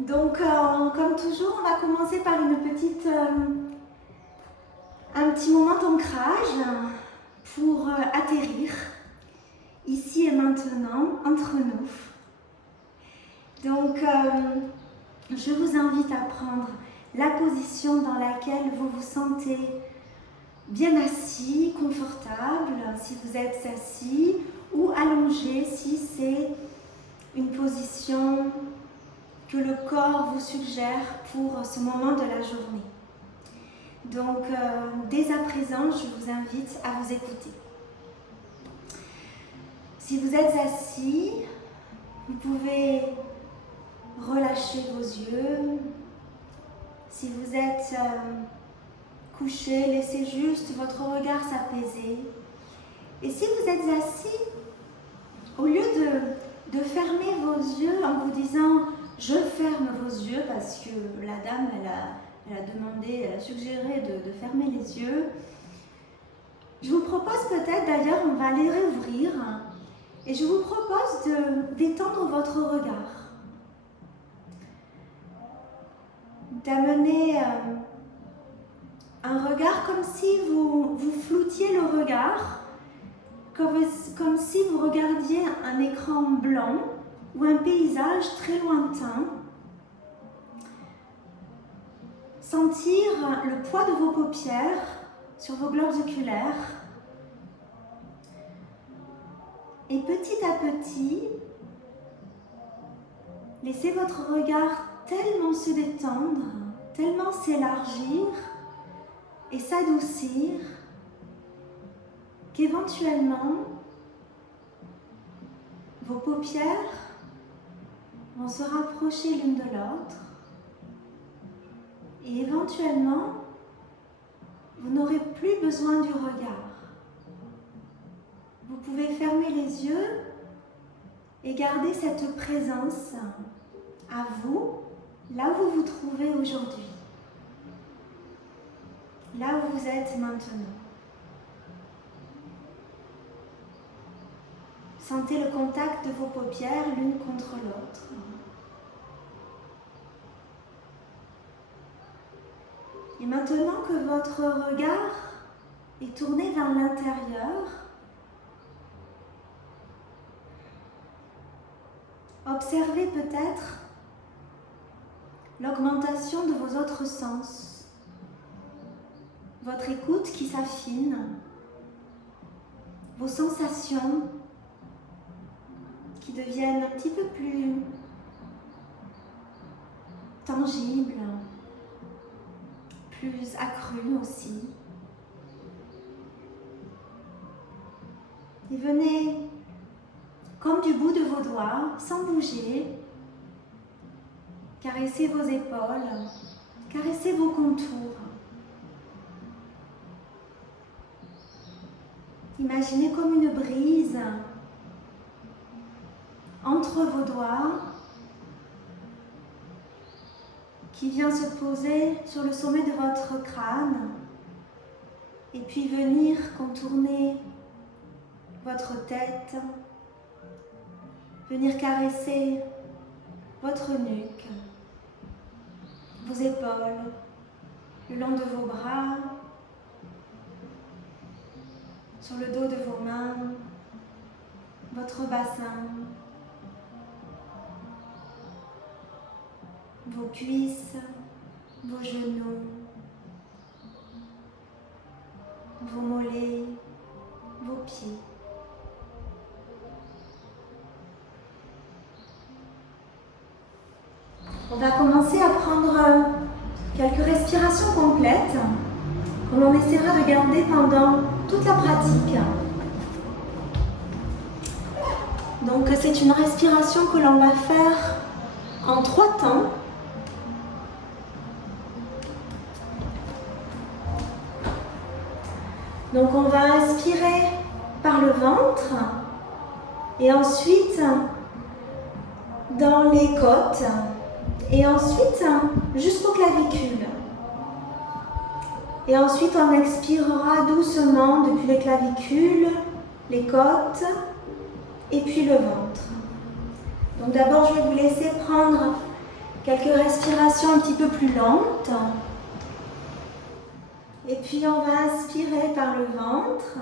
Donc, comme toujours, on va commencer par un petit moment d'ancrage pour atterrir ici et maintenant entre nous. Donc, je vous invite à prendre la position dans laquelle vous vous sentez bien assis, confortable, si vous êtes assis, ou allongé si c'est une position que le corps vous suggère pour ce moment de la journée. Donc, dès à présent, je vous invite à vous écouter. Si vous êtes assis, vous pouvez relâcher vos yeux. Si vous êtes couché, laissez juste votre regard s'apaiser. Et si vous êtes assis, au lieu de fermer vos yeux en vous disant « je ferme vos yeux » parce que la dame, elle a demandé, elle a suggéré de fermer les yeux, je vous propose peut-être, d'ailleurs, on va les réouvrir, et je vous propose d'étendre votre regard. D'amener un regard comme si vous floutiez le regard, comme si vous regardiez un écran blanc ou un paysage très lointain. Sentir le poids de vos paupières sur vos globes oculaires. Et petit à petit, laissez votre regard tellement se détendre, tellement s'élargir et s'adoucir qu'éventuellement, vos paupières vont se rapprocher l'une de l'autre et éventuellement, vous n'aurez plus besoin du regard. Vous pouvez fermer les yeux et garder cette présence à vous, là où vous vous trouvez aujourd'hui, là où vous êtes maintenant. Sentez le contact de vos paupières l'une contre l'autre. Et maintenant que votre regard est tourné vers l'intérieur, observez peut-être l'augmentation de vos autres sens, votre écoute qui s'affine, vos sensations qui deviennent un petit peu plus tangibles, plus accrues aussi. Et venez, comme du bout de vos doigts, sans bouger, caresser vos épaules, caresser vos contours. Imaginez comme une brise entre vos doigts qui vient se poser sur le sommet de votre crâne et puis venir contourner votre tête, venir caresser votre nuque, vos épaules, le long de vos bras, sur le dos de vos mains, votre bassin, vos cuisses, vos genoux, vos mollets, vos pieds. On va commencer à prendre quelques respirations complètes que l'on essaiera de garder pendant toute la pratique. Donc c'est une respiration que l'on va faire en 3 temps. Donc on va inspirer par le ventre et ensuite dans les côtes et ensuite jusqu'aux clavicules. Et ensuite on expirera doucement depuis les clavicules, les côtes et puis le ventre. Donc d'abord je vais vous laisser prendre Quelques respirations un petit peu plus lentes. Et puis on va inspirer par le ventre.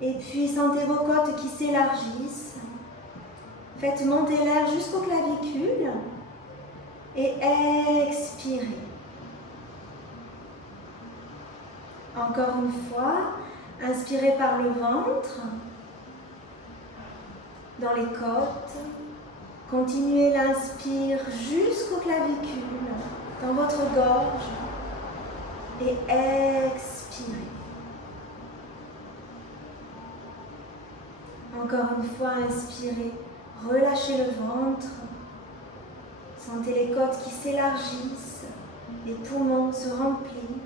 Et puis sentez vos côtes qui s'élargissent. Faites monter l'air jusqu'aux clavicules. Et expirez. Encore une fois, inspirez par le ventre, dans les côtes. Continuez l'inspire jusqu'aux clavicules, dans votre gorge. Et expirez. Encore une fois, inspirez, relâchez le ventre. Sentez les côtes qui s'élargissent, les poumons se remplir.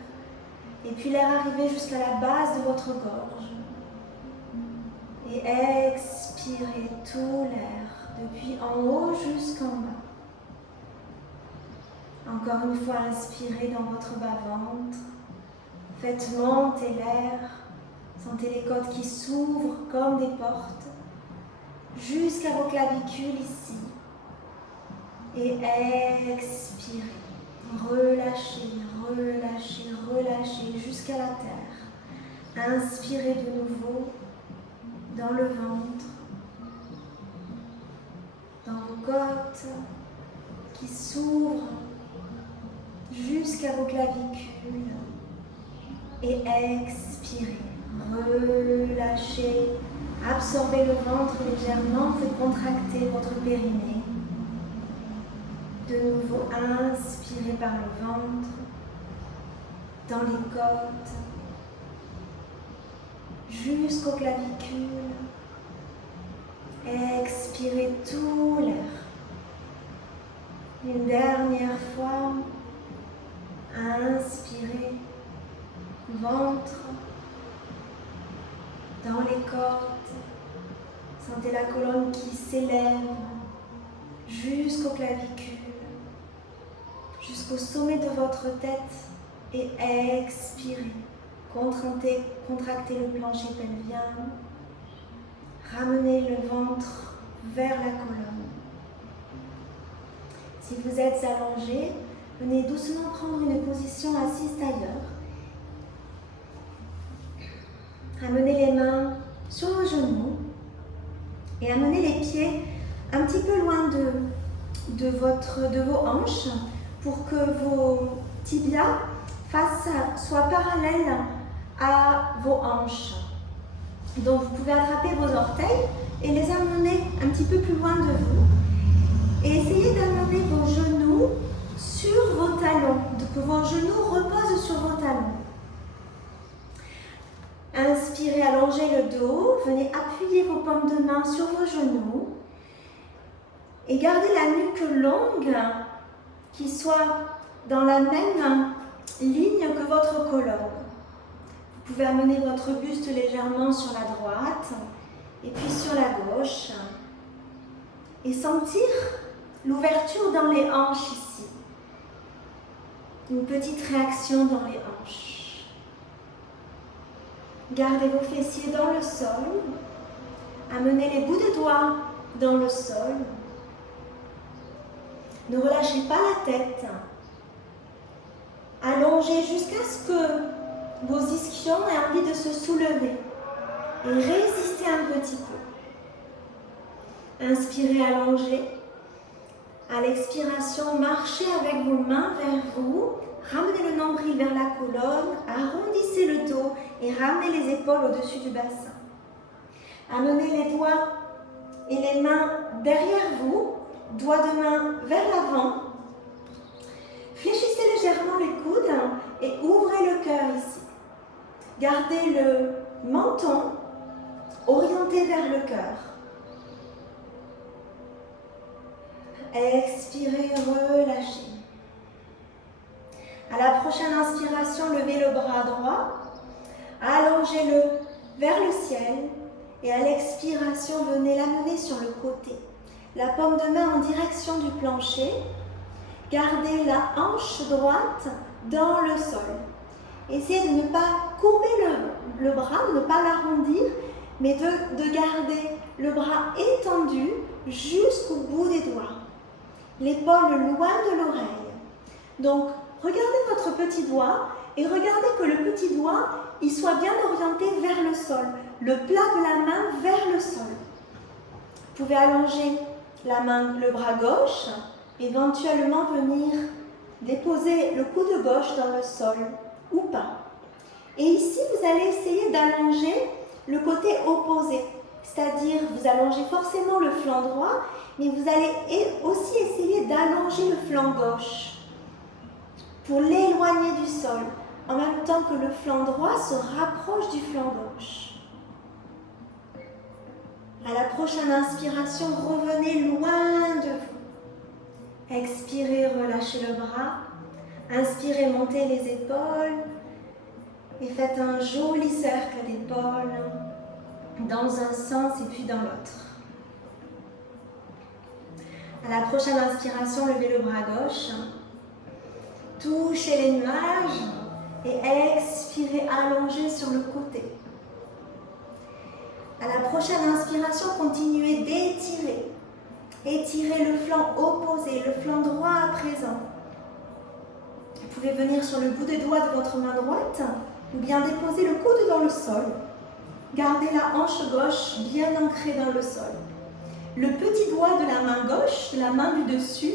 Et puis l'air arriver jusqu'à la base de votre gorge. Et expirez tout l'air, depuis en haut jusqu'en bas. Encore une fois, inspirez dans votre bas-ventre. Faites monter l'air. Sentez les côtes qui s'ouvrent comme des portes, jusqu'à vos clavicules ici. Et expirez. Relâchez, relâchez, relâchez jusqu'à la terre. Inspirez de nouveau dans le ventre, dans vos côtes qui s'ouvrent jusqu'à vos clavicules. Et expirez, relâchez, absorbez le ventre légèrement, faites contracter votre périnée. De nouveau, inspirez par le ventre, dans les côtes, jusqu'aux clavicules. Expirez tout l'air. Une dernière fois, inspirez, ventre, dans les côtes. Sentez la colonne qui s'élève jusqu'aux clavicules, jusqu'au sommet de votre tête, et expirez. Contractez le plancher pelvien. Ramenez le ventre vers la colonne. Si vous êtes allongé, venez doucement prendre une position assise tailleur. Ramenez les mains sur vos genoux et amenez les pieds un petit peu loin de vos hanches pour que vos tibias soient parallèles à vos hanches. Donc vous pouvez attraper vos orteils et les amener un petit peu plus loin de vous. Et essayez d'amener vos genoux sur vos talons, que vos genoux reposent sur vos talons. Inspirez, allongez le dos, venez appuyer vos paumes de main sur vos genoux et gardez la nuque longue qui soit dans la même ligne que votre colonne. Vous pouvez amener votre buste légèrement sur la droite et puis sur la gauche et sentir l'ouverture dans les hanches ici. Une petite réaction dans les hanches. Gardez vos fessiers dans le sol. Amenez les bouts de doigts dans le sol. Ne relâchez pas la tête. Allongez jusqu'à ce que vos ischions aient envie de se soulever. Et résistez un petit peu. Inspirez, allongez. À l'expiration, marchez avec vos mains vers vous. Ramenez le nombril vers la colonne. Arrondissez le dos et ramenez les épaules au-dessus du bassin. Amenez les doigts et les mains derrière vous. Doigts de main vers l'avant. Fléchissez légèrement les coudes et ouvrez le cœur ici. Gardez le menton orienté vers le cœur. Expirez, relâchez. À la prochaine inspiration, levez le bras droit. Allongez-le vers le ciel. Et à l'expiration, venez l'amener sur le côté. La paume de main en direction du plancher. Gardez la hanche droite dans le sol. Essayez de ne pas courber le bras, de ne pas l'arrondir, mais de garder le bras étendu jusqu'au bout des doigts. l'épaule loin de l'oreille. Donc, regardez votre petit doigt et regardez que le petit doigt, il soit bien orienté vers le sol. Le plat de la main vers le sol. Vous pouvez allonger la main, le bras gauche, éventuellement venir déposer le coude gauche dans le sol ou pas. Et ici, vous allez essayer d'allonger le côté opposé. C'est-à-dire, vous allongez forcément le flanc droit, mais vous allez aussi essayer d'allonger le flanc gauche pour l'éloigner du sol, en même temps que le flanc droit se rapproche du flanc gauche. À la prochaine inspiration, revenez loin de vous. Expirez, relâchez le bras. Inspirez, montez les épaules. Et faites un joli cercle d'épaules dans un sens et puis dans l'autre. À la prochaine inspiration, levez le bras gauche. Touchez les nuages et expirez, allongez sur le côté. À la prochaine inspiration, continuez d'étirer. Étirez le flanc opposé, le flanc droit à présent. Vous pouvez venir sur le bout des doigts de votre main droite ou bien déposer le coude dans le sol. Gardez la hanche gauche bien ancrée dans le sol. Le petit doigt de la main gauche, de la main du dessus,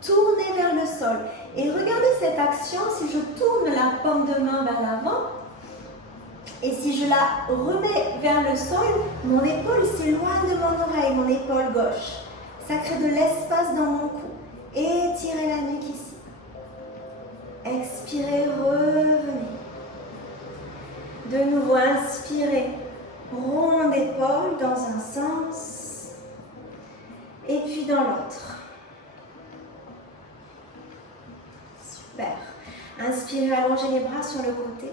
tournez vers le sol. Et regardez cette action, si je tourne la paume de main vers l'avant, et si je la remets vers le sol, mon épaule s'éloigne de mon oreille, mon épaule gauche. Ça crée de l'espace dans mon cou. Étirez la nuque ici. Expirez, revenez. De nouveau, inspirez, rond d'épaule dans un sens, et puis dans l'autre. Super. Inspirez, allongez les bras sur le côté.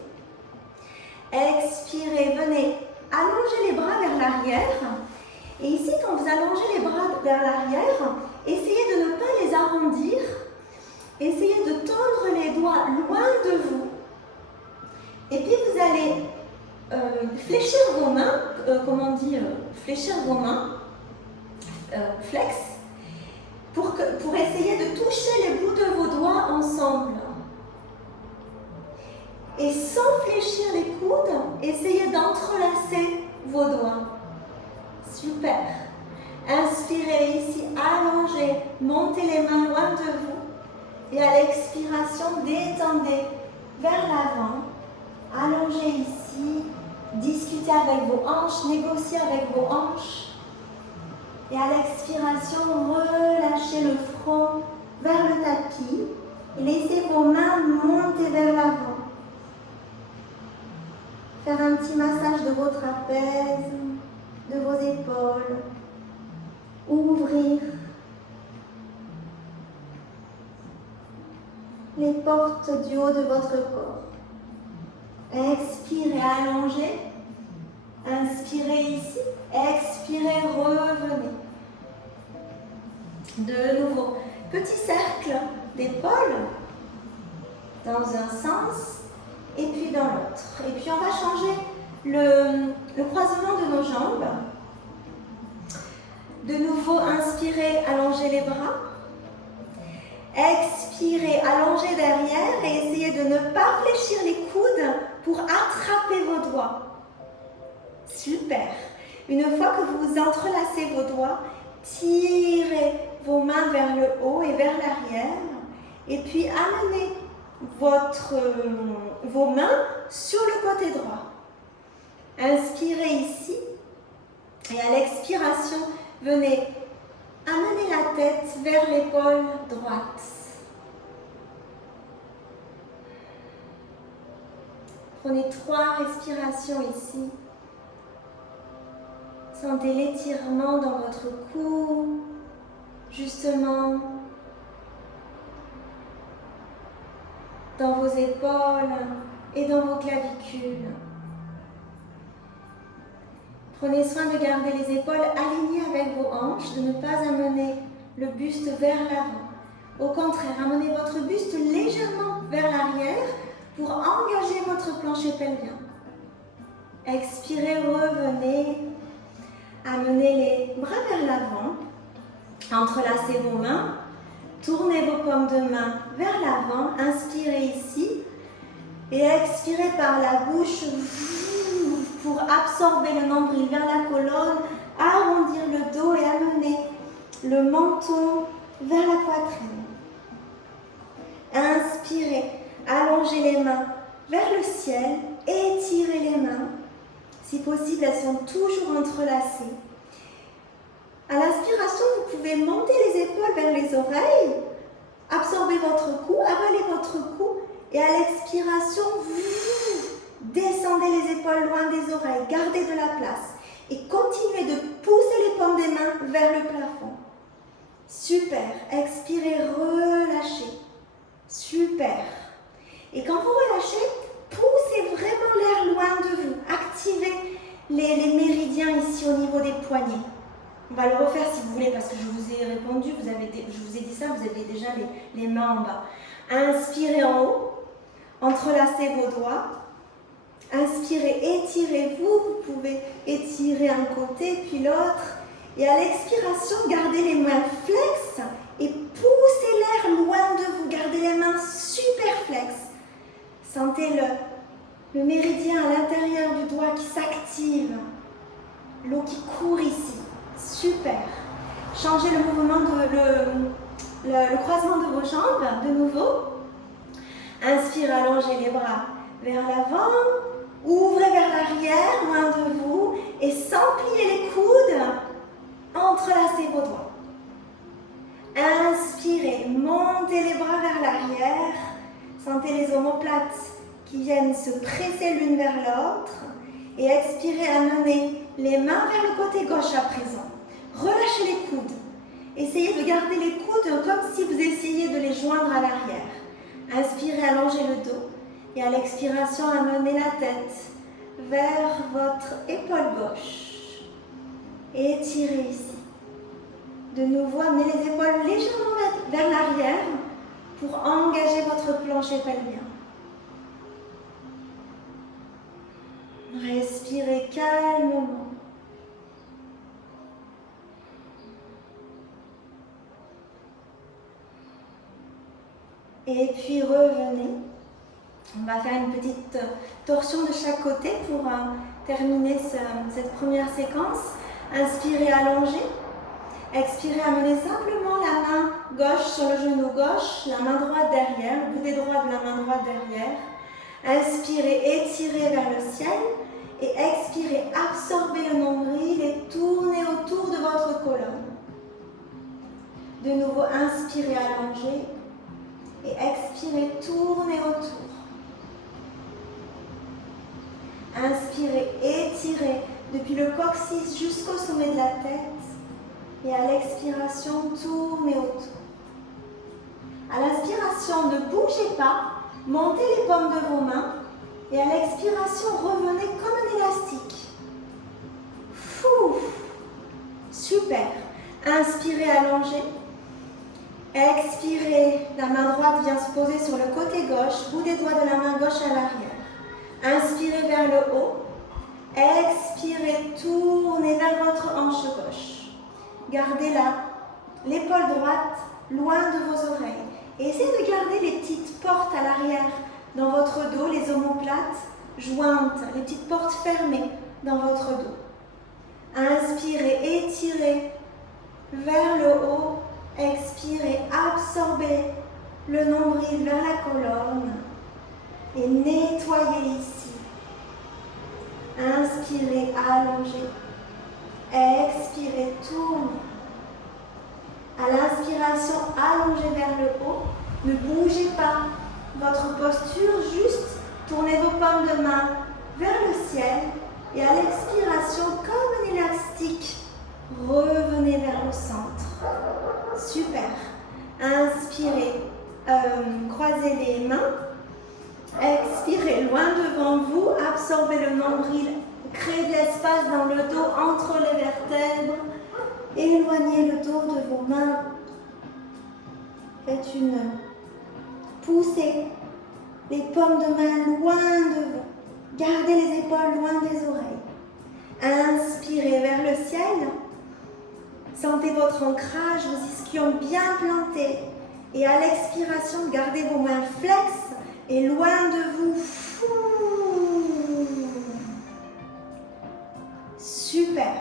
Expirez, venez allonger les bras vers l'arrière. Et ici, quand vous allongez les bras vers l'arrière, essayez de ne pas les arrondir. Essayez de tendre les doigts loin de vous. Et puis vous allez fléchir vos mains, fléchir vos mains, flex, pour essayer de toucher les bouts de vos doigts ensemble. Et sans fléchir les coudes, essayez d'entrelacer vos doigts. Super. Inspirez ici, allongez, montez les mains loin de vous. Et à l'expiration, détendez vers l'avant. Allongez ici, discutez avec vos hanches, négociez avec vos hanches. Et à l'expiration, relâchez le front vers le tapis. Et laissez vos mains monter vers l'avant. Faire un petit massage de vos trapèzes, de vos épaules. Ouvrir les portes du haut de votre corps. Expirez, allongez. Inspirez ici. Expirez, revenez. De nouveau, petit cercle d'épaules dans un sens et puis dans l'autre. Et puis on va changer le croisement de nos jambes. De nouveau, inspirez, allongez les bras. Expirez, allongez derrière et essayez de ne pas fléchir les coudes pour attraper vos doigts. Super. Une fois que vous entrelacez vos doigts, tirez vos mains vers le haut et vers l'arrière. Et puis amenez vos mains sur le côté droit. Inspirez ici. Et à l'expiration, venez amener la tête vers l'épaule droite. Prenez 3 respirations ici. Sentez l'étirement dans votre cou, justement, dans vos épaules et dans vos clavicules. Prenez soin de garder les épaules alignées avec vos hanches, de ne pas amener le buste vers l'avant. Au contraire, amenez votre buste légèrement vers l'arrière pour engager votre plancher pelvien. Expirez, revenez. Amenez les bras vers l'avant. Entrelacez vos mains. Tournez vos paumes de main vers l'avant. Inspirez ici. Et expirez par la bouche pour absorber le nombril vers la colonne, arrondir le dos et amener le menton vers la poitrine. Inspirez, allongez les mains vers le ciel, étirez les mains. Si possible, elles sont toujours entrelacées. À l'inspiration, vous pouvez monter les épaules vers les oreilles, absorber votre cou, avaler votre cou. Et à l'expiration, vous descendez les épaules loin des oreilles, gardez de la place et continuez de pousser les paumes des mains vers le plafond. Super, expirez, relâchez. Super. Et quand vous relâchez, poussez vraiment l'air loin de vous. Activez les méridiens ici au niveau des poignets. On va le refaire si vous voulez parce que je vous ai répondu, je vous ai dit ça, vous avez déjà les mains en bas. Inspirez en haut. Entrelacez vos doigts. Inspirez, étirez-vous. Vous pouvez étirer un côté puis l'autre. Et à l'expiration, gardez les mains flex et poussez l'air loin de vous. Gardez les mains super flex. Sentez le méridien à l'intérieur du doigt qui s'active. L'eau qui court ici. Super. Changez le mouvement, le croisement de vos jambes de nouveau. Inspire, allongez les bras vers l'avant, ouvrez vers l'arrière, loin de vous, et sans plier les coudes, entrelacez vos doigts. Inspirez, montez les bras vers l'arrière, sentez les omoplates qui viennent se presser l'une vers l'autre, et expirez, amenez les mains vers le côté gauche à présent. Relâchez les coudes. Essayez de garder les coudes comme si vous essayiez de les joindre à l'arrière. Inspirez, allongez le dos et à l'expiration, amenez la tête vers votre épaule gauche. Étirez ici. De nouveau, amenez les épaules légèrement vers l'arrière pour engager votre plancher pelvien. Respirez calmement. Et puis revenez. On va faire une petite torsion de chaque côté pour terminer cette première séquence. Inspirez, allongez. Expirez, amenez simplement la main gauche sur le genou gauche, la main droite derrière, le bout des doigts de la main droite derrière. Inspirez, étirez vers le ciel. Et expirez, absorbez le nombril et tournez autour de votre colonne. De nouveau, inspirez, allongez. Et expirez, tournez autour. Inspirez, étirez depuis le coccyx jusqu'au sommet de la tête. Et à l'expiration, tournez autour. À l'inspiration, ne bougez pas. Montez les paumes de vos mains. Et à l'expiration, revenez comme un élastique. Fou. Super. Inspirez, allongez. Expirez, la main droite vient se poser sur le côté gauche, bout des doigts de la main gauche à l'arrière. Inspirez vers le haut. Expirez, tournez vers votre hanche gauche. Gardez l'épaule droite loin de vos oreilles. Et essayez de garder les petites portes à l'arrière dans votre dos, les omoplates jointes, les petites portes fermées dans votre dos. Inspirez, étirez vers le haut. Expirez, absorbez le nombril vers la colonne et nettoyez ici. Inspirez, allongez. Expirez, tournez. À l'inspiration, allongez vers le haut. Ne bougez pas votre posture, juste tournez vos paumes de main vers le ciel. Et à l'expiration, comme un élastique, revenez vers le centre. Super. Inspirez, croisez les mains. Expirez loin devant vous. Absorbez le nombril. Créez de l'espace dans le dos entre les vertèbres. Éloignez le dos de vos mains. Faites une poussée. Les paumes de main loin de vous. Gardez les épaules loin des oreilles. Inspirez vers le ciel. Sentez votre ancrage, vos ischions bien plantés. Et à l'expiration, gardez vos mains flexes et loin de vous. Super.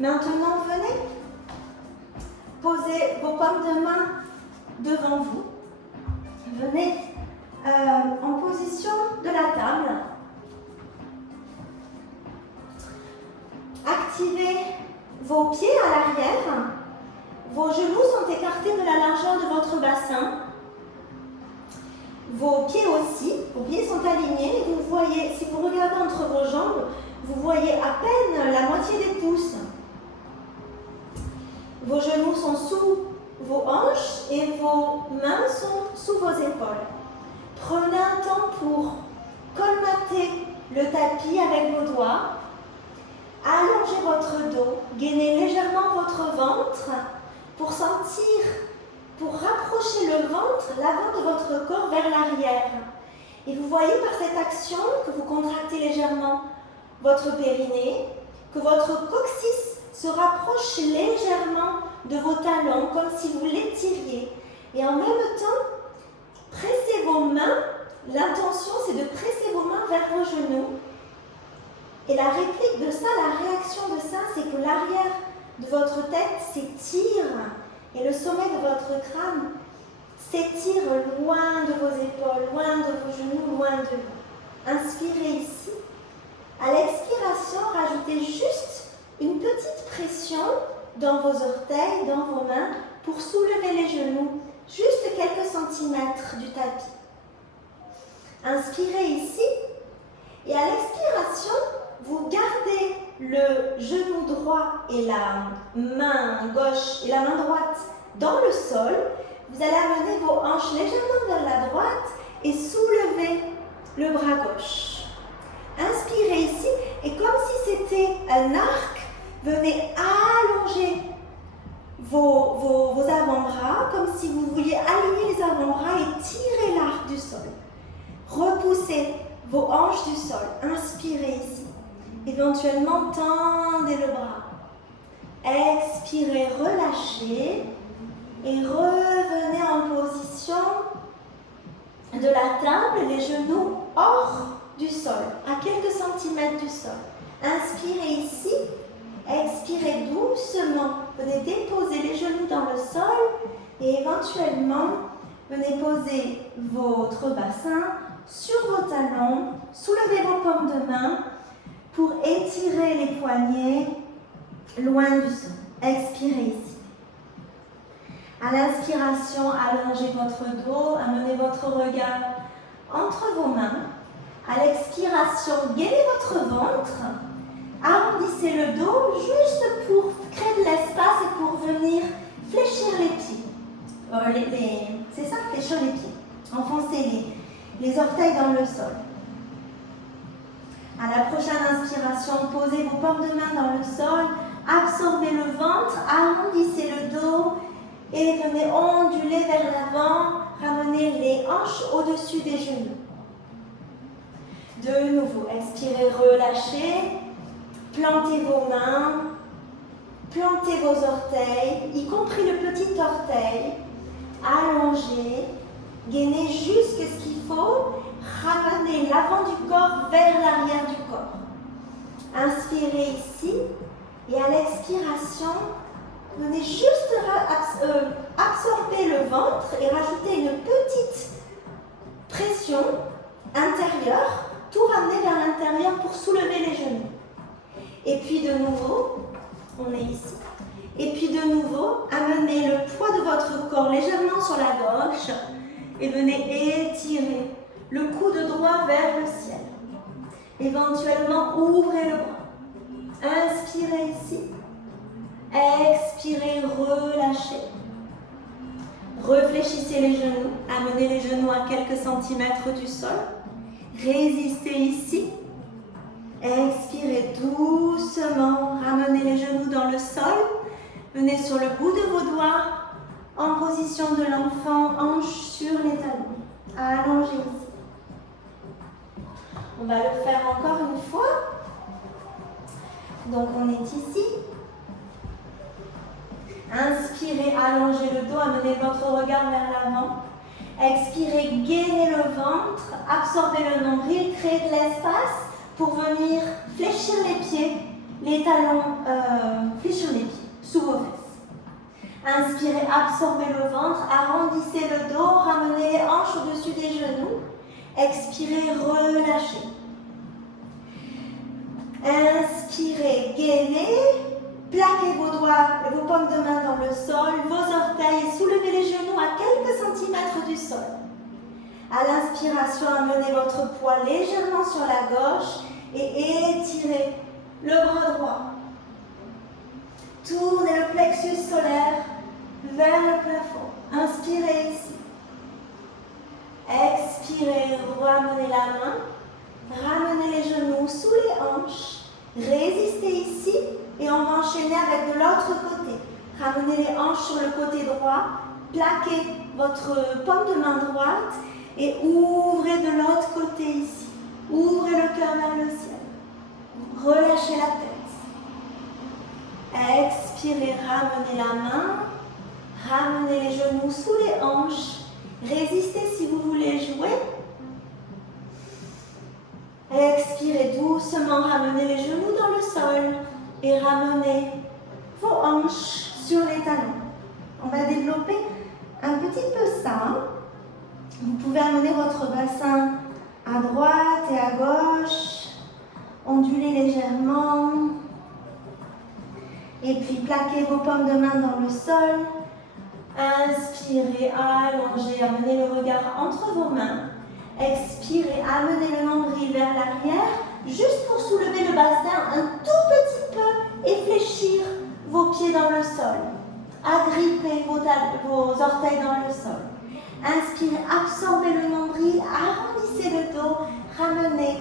Maintenant, venez poser vos paumes de main devant vous. Venez en position de la table. Activez vos pieds à l'arrière. Vos genoux sont écartés de la largeur de votre bassin. Vos pieds aussi, vos pieds sont alignés. Vous voyez, si vous regardez entre vos jambes, vous voyez à peine la moitié des pouces. Vos genoux sont sous vos hanches et vos mains sont sous vos épaules. Prenez un temps pour colmater le tapis avec vos doigts. Allongez votre dos, gainez légèrement votre ventre pour sentir, pour rapprocher le ventre, l'avant de votre corps vers l'arrière. Et vous voyez par cette action que vous contractez légèrement votre périnée, que votre coccyx se rapproche légèrement de vos talons, comme si vous l'étiriez. Et en même temps, pressez vos mains. L'intention, c'est de presser vos mains vers vos genoux. Et la réplique de ça, la réaction de ça, c'est que l'arrière de votre tête s'étire et le sommet de votre crâne s'étire loin de vos épaules, loin de vos genoux, loin de vous. Inspirez ici. À l'expiration, rajoutez juste une petite pression dans vos orteils, dans vos mains, pour soulever les genoux, juste quelques centimètres du tapis. Inspirez ici, et à l'expiration, vous gardez le genou droit et la main gauche et la main droite dans le sol. Vous allez amener vos hanches légèrement vers la droite et soulever le bras gauche. Inspirez ici, et comme si c'était un arc, venez allonger vos avant-bras, comme si vous vouliez aligner les avant-bras et tirer l'arc du sol. Repoussez vos hanches du sol. Inspirez ici. Éventuellement, tendez le bras. Expirez, relâchez. Et revenez en position de la table, les genoux hors du sol, à quelques centimètres du sol. Inspirez ici. Expirez doucement. Venez déposer les genoux dans le sol. Et éventuellement, venez poser votre bassin sur vos talons, soulevez vos paumes de main pour étirer les poignets loin du sol. Expirez ici. À l'inspiration, allongez votre dos, amenez votre regard entre vos mains. À l'expiration, gainez votre ventre, arrondissez le dos juste pour créer de l'espace et pour venir fléchir les pieds. C'est ça, fléchir les pieds. Enfoncez les orteils dans le sol. À la prochaine inspiration, posez vos paumes de main dans le sol, absorbez le ventre, arrondissez le dos et venez onduler vers l'avant, ramenez les hanches au-dessus des genoux. De nouveau, expirez, relâchez, plantez vos mains, plantez vos orteils, y compris le petit orteil, allongez. Gainez juste ce qu'il faut, ramenez l'avant du corps vers l'arrière du corps. Inspirez ici et à l'expiration, venez juste absorber le ventre et rajouter une petite pression intérieure, tout ramener vers l'intérieur pour soulever les genoux. Et puis de nouveau, on est ici. Et puis de nouveau, amenez le poids de votre corps légèrement sur la gauche. Et venez étirer le coude droit vers le ciel. Éventuellement, ouvrez le bras. Inspirez ici. Expirez, relâchez. Réfléchissez les genoux. Amenez les genoux à quelques centimètres du sol. Résistez ici. Expirez doucement. Ramenez les genoux dans le sol. Venez sur le bout de vos doigts. En position de l'enfant, hanche sur les talons. Allongez ici. On va le faire encore une fois. Donc on est ici. Inspirez, allongez le dos, amenez votre regard vers l'avant. Expirez, gainez le ventre, absorbez le nombril, créez de l'espace pour venir fléchir les pieds, les talons, fléchir les pieds sous vos fesses. Inspirez, absorbez le ventre, arrondissez le dos, ramenez les hanches au-dessus des genoux. Expirez, relâchez. Inspirez, gainez, plaquez vos doigts et vos paumes de main dans le sol, vos orteils, soulevez les genoux à quelques centimètres du sol. À l'inspiration, amenez votre poids légèrement sur la gauche et étirez le bras droit. Tournez le plexus solaire vers le plafond. Inspirez ici. Expirez, ramenez la main, ramenez les genoux sous les hanches, résistez ici et on va enchaîner avec de l'autre côté. Ramenez les hanches sur le côté droit, plaquez votre paume de main droite et ouvrez de l'autre côté ici. Ouvrez le cœur vers le ciel. Relâchez la tête. Expirez, ramenez la main, ramenez les genoux sous les hanches. Résistez si vous voulez jouer. Expirez doucement, ramenez les genoux dans le sol et ramenez vos hanches sur les talons. On va développer un petit peu ça. Vous pouvez amener votre bassin à droite et à gauche, onduler légèrement et puis plaquez vos paumes de main dans le sol. Inspirez, allongez, amenez le regard entre vos mains. Expirez, amenez le nombril vers l'arrière, juste pour soulever le bassin un tout petit peu et fléchir vos pieds dans le sol. Agrippez vos orteils dans le sol. Inspirez, absorbez le nombril, arrondissez le dos, ramenez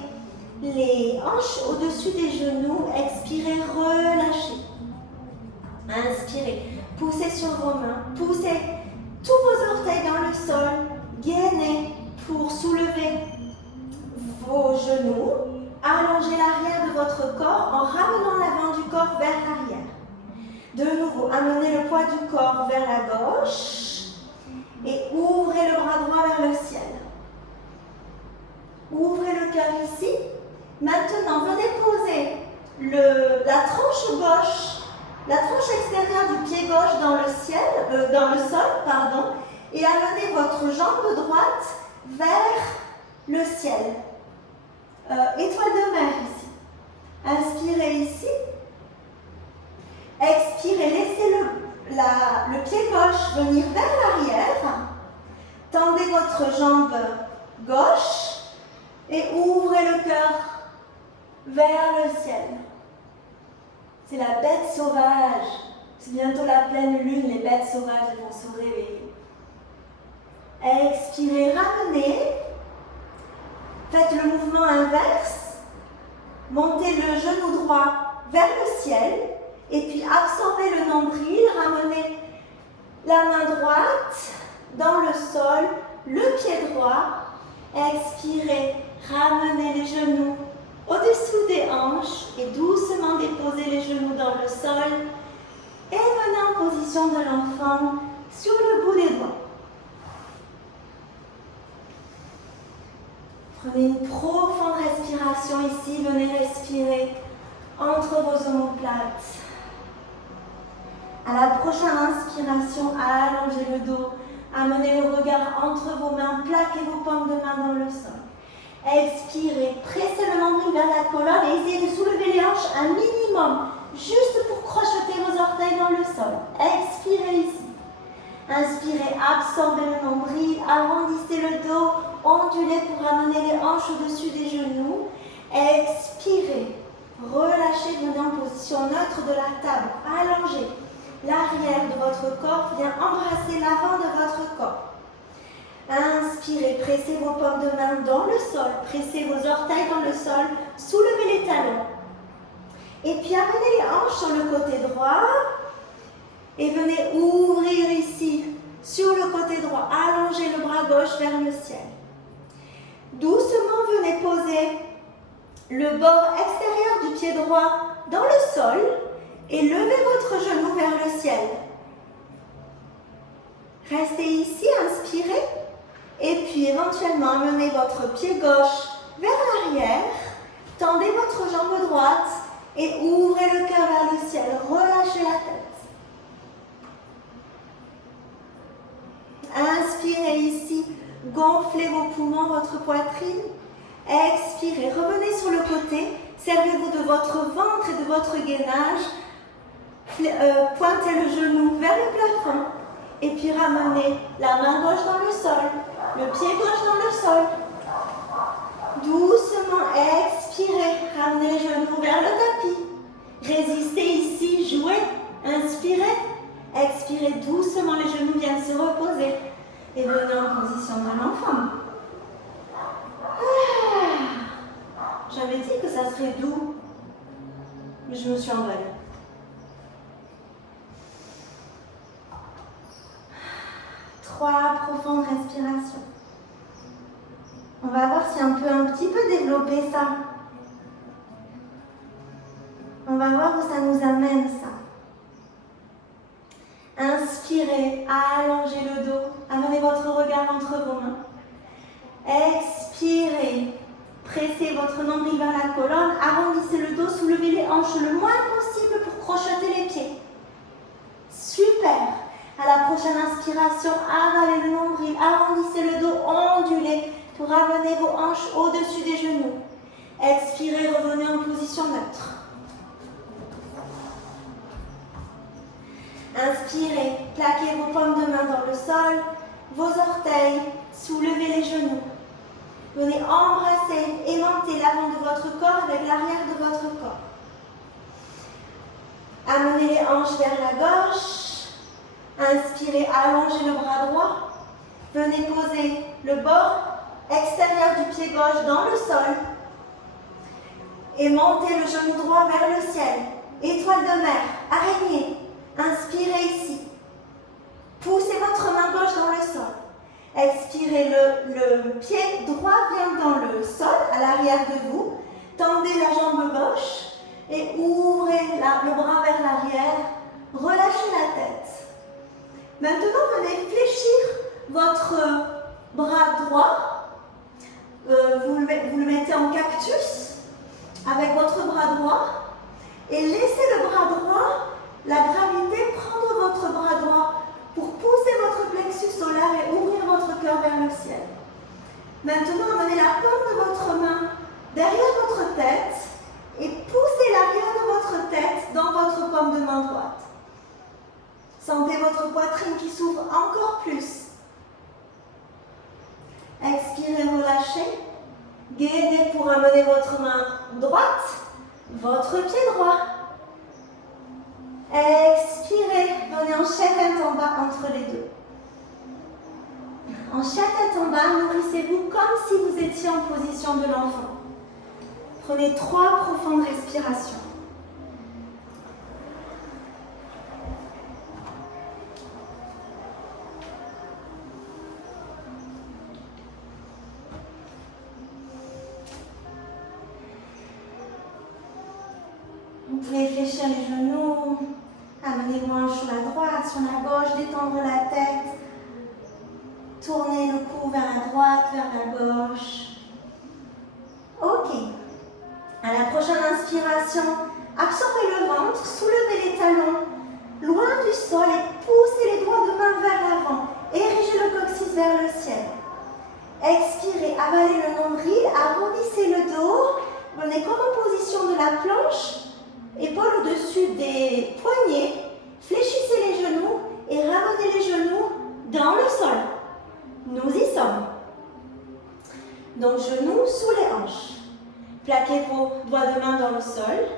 les hanches au-dessus des genoux. Expirez, relâchez. Inspirez. Poussez sur vos mains, poussez tous vos orteils dans le sol, gainez pour soulever vos genoux, allongez l'arrière de votre corps en ramenant l'avant du corps vers l'arrière. De nouveau, amenez le poids du corps vers la gauche et ouvrez le bras droit vers le ciel. Ouvrez le cœur ici. Maintenant, venez poser la tranche gauche, la tranche extérieure du pied gauche dans le sol, et amenez votre jambe droite vers le ciel. Étoile de mer ici. Inspirez ici. Expirez, laissez le pied gauche venir vers l'arrière. Tendez votre jambe gauche et ouvrez le cœur vers le ciel. C'est la bête sauvage. C'est bientôt la pleine lune, les bêtes sauvages vont se réveiller. Expirez, ramenez. Faites le mouvement inverse. Montez le genou droit vers le ciel. Et puis absorbez le nombril. Ramenez la main droite dans le sol, le pied droit. Expirez, ramenez les genoux au-dessous des hanches et doucement déposez les genoux dans le sol et venez en position de l'enfant sur le bout des doigts. Prenez une profonde respiration ici, venez respirer entre vos omoplates. À la prochaine inspiration, allongez le dos, amenez le regard entre vos mains, plaquez vos paumes de main dans le sol. Expirez, pressez le nombril vers la colonne et essayez de soulever les hanches un minimum, juste pour crocheter vos orteils dans le sol. Expirez ici. Inspirez, absorbez le nombril, arrondissez le dos, ondulez pour amener les hanches au-dessus des genoux. Expirez, relâchez, venez en position neutre de la table, allongez. L'arrière de votre corps vient embrasser l'avant de votre corps. Inspirez, pressez vos paumes de main dans le sol, pressez vos orteils dans le sol, soulevez les talons. Et puis amenez les hanches sur le côté droit et venez ouvrir ici, sur le côté droit. Allongez le bras gauche vers le ciel. Doucement, venez poser le bord extérieur du pied droit dans le sol et levez votre genou vers le ciel. Restez ici, inspirez. Et puis éventuellement, amenez votre pied gauche vers l'arrière. Tendez votre jambe droite et ouvrez le cœur vers le ciel. Relâchez la tête. Inspirez ici. Gonflez vos poumons, votre poitrine. Expirez. Revenez sur le côté. Servez-vous de votre ventre et de votre gainage. Pointez le genou vers le plafond. Et puis ramenez la main gauche dans le sol. Le pied gauche dans le sol. Doucement, expirez. Ramenez les genoux vers le tapis. Résistez ici, jouez. Inspirez. Expirez doucement, les genoux viennent se reposer. Et venez en position de l'enfant. J'avais dit que ça serait doux. Mais je me suis emballée. Trois profondes respirations. On va voir si on peut un petit peu développer ça. On va voir où ça nous amène, ça. Inspirez, allongez le dos. Amenez votre regard entre vos mains. Expirez. Pressez votre nombril vers la colonne. Arrondissez le dos, soulevez les hanches le moins possible pour crocheter les pieds. Super. À la prochaine inspiration, avalez le nombril. Arrondissez le dos, ondulez pour amener vos hanches au-dessus des genoux. Expirez, revenez en position neutre. Inspirez, plaquez vos paumes de main dans le sol, vos orteils, soulevez les genoux. Venez embrasser, aimanter l'avant de votre corps avec l'arrière de votre corps. Amenez les hanches vers la gauche. Inspirez, allongez le bras droit. Venez poser le bord extérieur du pied gauche dans le sol. Et montez le genou droit vers le ciel. Étoile de mer, araignée. Inspirez ici. Poussez votre main gauche dans le sol. Expirez, le pied droit vient dans le sol, à l'arrière de vous. Tendez la jambe gauche et ouvrez le bras vers l'arrière. Relâchez la tête. Maintenant, venez fléchir votre bras droit. Vous le mettez en cactus avec votre bras droit. Et laissez le bras droit, la gravité, prendre votre bras droit pour pousser votre plexus solaire et ouvrir votre cœur vers le ciel. Maintenant, amenez la paume de votre main derrière votre tête et poussez l'arrière de votre tête dans votre paume de main droite. Sentez votre poitrine qui s'ouvre encore plus. Expirez, relâchez. Gainez pour amener votre main droite, votre pied droit. Expirez, venez en chien tête en bas entre les deux. En chien tête en bas, nourrissez-vous comme si vous étiez en position de l'enfant. Prenez 3 profondes respirations. Vous pouvez fléchir les genoux, amener vos hanches sur la droite, sur la gauche, détendre la tête, tourner le cou vers la droite, vers la gauche. Ok. À la prochaine inspiration, absorbez le ventre, soulevez les talons loin du sol et poussez les doigts de main vers l'avant. Érigez le coccyx vers le ciel. Expirez, avalez le nombril, arrondissez le dos. Venez comme en position de la planche. Épaules au-dessus des poignets, fléchissez les genoux et ramenez les genoux dans le sol. Nous y sommes. Donc genoux sous les hanches. Plaquez vos doigts de main dans le sol.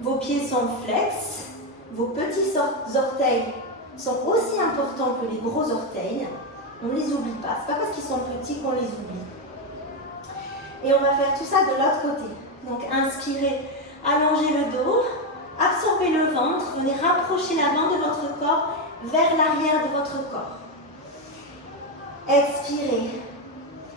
Vos pieds sont flex. Vos petits orteils sont aussi importants que les gros orteils. On ne les oublie pas. Ce n'est pas parce qu'ils sont petits qu'on les oublie. Et on va faire tout ça de l'autre côté. Donc inspirez. Allongez le dos, absorbez le ventre, venez rapprocher l'avant de votre corps vers l'arrière de votre corps. Expirez.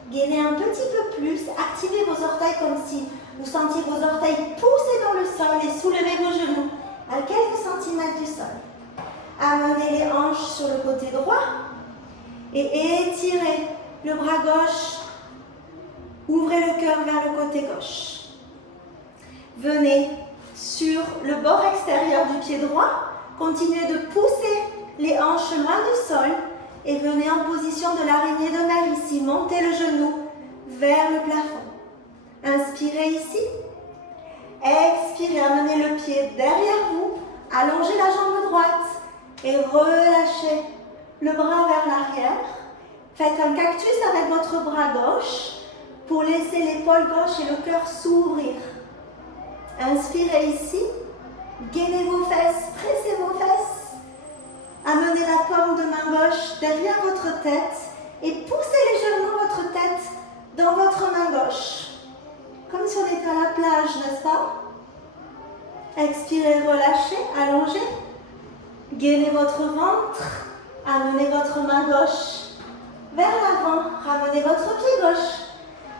Gainez un petit peu plus, activez vos orteils comme si vous sentiez vos orteils pousser dans le sol et soulevez vos genoux à quelques centimètres du sol. Amenez les hanches sur le côté droit, Et étirez le bras gauche. Ouvrez le cœur vers le côté gauche. Venez sur le bord extérieur du pied droit. Continuez de pousser les hanches loin du sol. Et venez en position de l'araignée de mer ici. Montez le genou vers le plafond. Inspirez ici. Expirez, amenez le pied derrière vous. Allongez la jambe droite. Et relâchez le bras vers l'arrière. Faites un cactus avec votre bras gauche pour laisser l'épaule gauche et le cœur s'ouvrir. Inspirez ici. Gainez vos fesses, pressez vos fesses. Amenez la paume de main gauche derrière votre tête et poussez légèrement votre tête dans votre main gauche. Comme si on était à la plage, n'est-ce pas? Expirez, relâchez, allongez. Gainez votre ventre. Amenez votre main gauche vers l'avant. Ramenez votre pied gauche.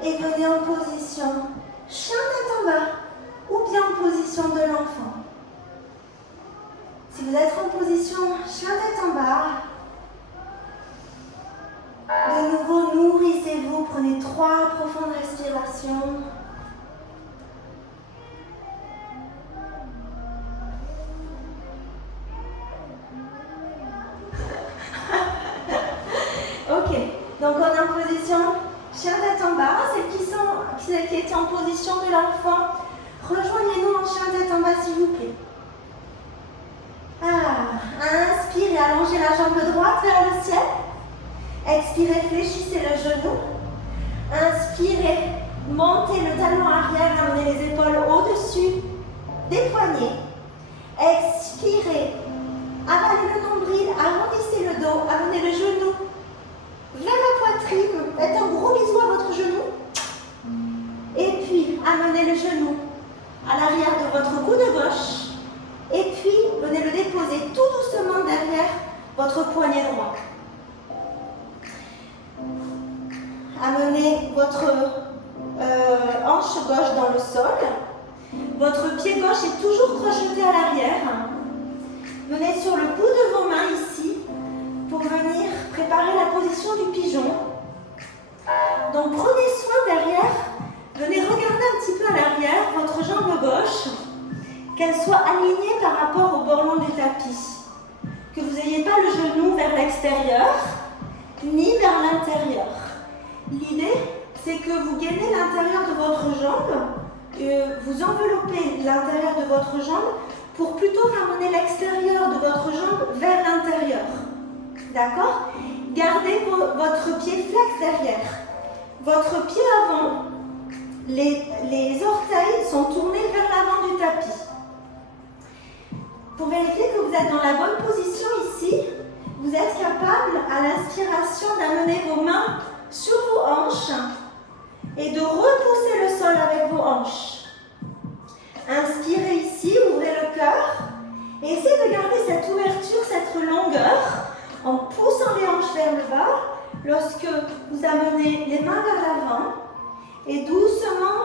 Et venez en position chien tête en bas ou bien en position de l'enfant. Si vous êtes en position chien tête en bas, de nouveau nourrissez-vous. Prenez 3 profondes respirations. Ok, donc on est en position chien tête en bas. Celles qui étaient en position de l'enfant, rejoignez-nous en chien tête en bas s'il vous plaît. Inspirez, allongez la jambe droite vers le ciel. Expirez, fléchissez le genou. Inspirez, montez le talon arrière, amenez les épaules au-dessus des poignets. Expirez, avalez le nombril, arrondissez le dos, amenez le genou vers la poitrine. Faites un gros bisou à votre genou. Et puis, amenez le genou à l'arrière de votre coude gauche. Et puis, venez le déposer tout doucement derrière votre poignet droit. Amenez votre hanche gauche dans le sol. Votre pied gauche est toujours crocheté à l'arrière. Venez sur le bout de vos mains ici pour venir préparer la position du pigeon. Donc prenez soin derrière. Venez regarder un petit peu à l'arrière votre jambe gauche, qu'elle soit alignée par rapport au bord long du tapis. Que vous n'ayez pas le genou vers l'extérieur, ni vers l'intérieur. L'idée, c'est que vous gainez l'intérieur de votre jambe, vous enveloppez l'intérieur de votre jambe pour plutôt ramener l'extérieur de votre jambe vers l'intérieur. D'accord? Gardez votre pied flex derrière. Votre pied avant, les orteils sont tournés vers l'avant du tapis. Pour vérifier que vous êtes dans la bonne position ici, vous êtes capable à l'inspiration d'amener vos mains sur vos hanches et de repousser le sol avec vos hanches. Inspirez ici, ouvrez le cœur et essayez de garder cette ouverture, cette longueur en poussant les hanches vers le bas lorsque vous amenez les mains vers l'avant et doucement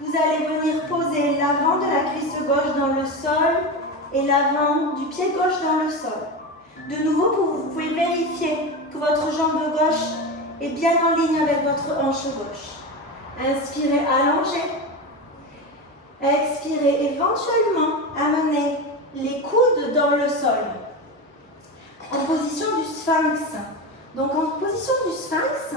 vous allez venir poser l'avant de la cuisse gauche dans le sol et l'avant du pied gauche dans le sol. De nouveau, vous pouvez vérifier que votre jambe gauche est bien en ligne avec votre hanche gauche. Inspirez, allongez. Expirez, éventuellement, amenez les coudes dans le sol. En position du sphinx. Donc en position du sphinx,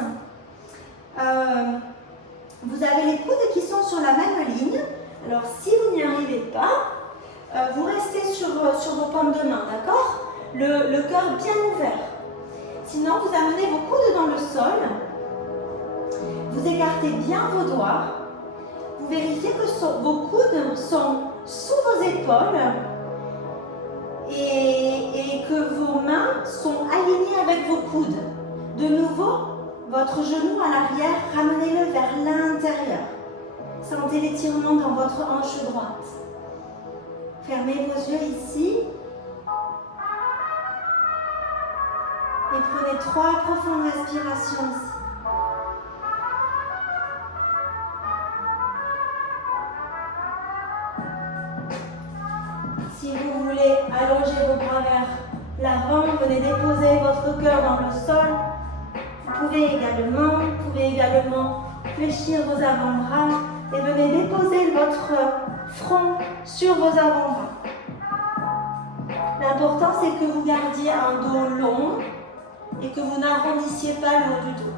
vous avez les coudes qui sont sur la même ligne. Alors si vous n'y arrivez pas, vous restez sur vos paumes de main, d'accord? Le cœur bien ouvert. Sinon, vous amenez vos coudes dans le sol. Vous écartez bien vos doigts. Vous vérifiez que vos coudes sont sous vos épaules et que vos mains sont alignées avec vos coudes. De nouveau, votre genou à l'arrière, ramenez-le vers l'intérieur. Sentez l'étirement dans votre hanche droite. Fermez vos yeux ici. Et prenez 3 profondes respirations ici. Si vous voulez allonger vos bras vers l'avant, venez déposer votre cœur dans le sol. Vous pouvez également fléchir vos avant-bras et venez déposer votre front sur vos avant-bras. L'important, c'est que vous gardiez un dos long et que vous n'arrondissiez pas le haut du dos.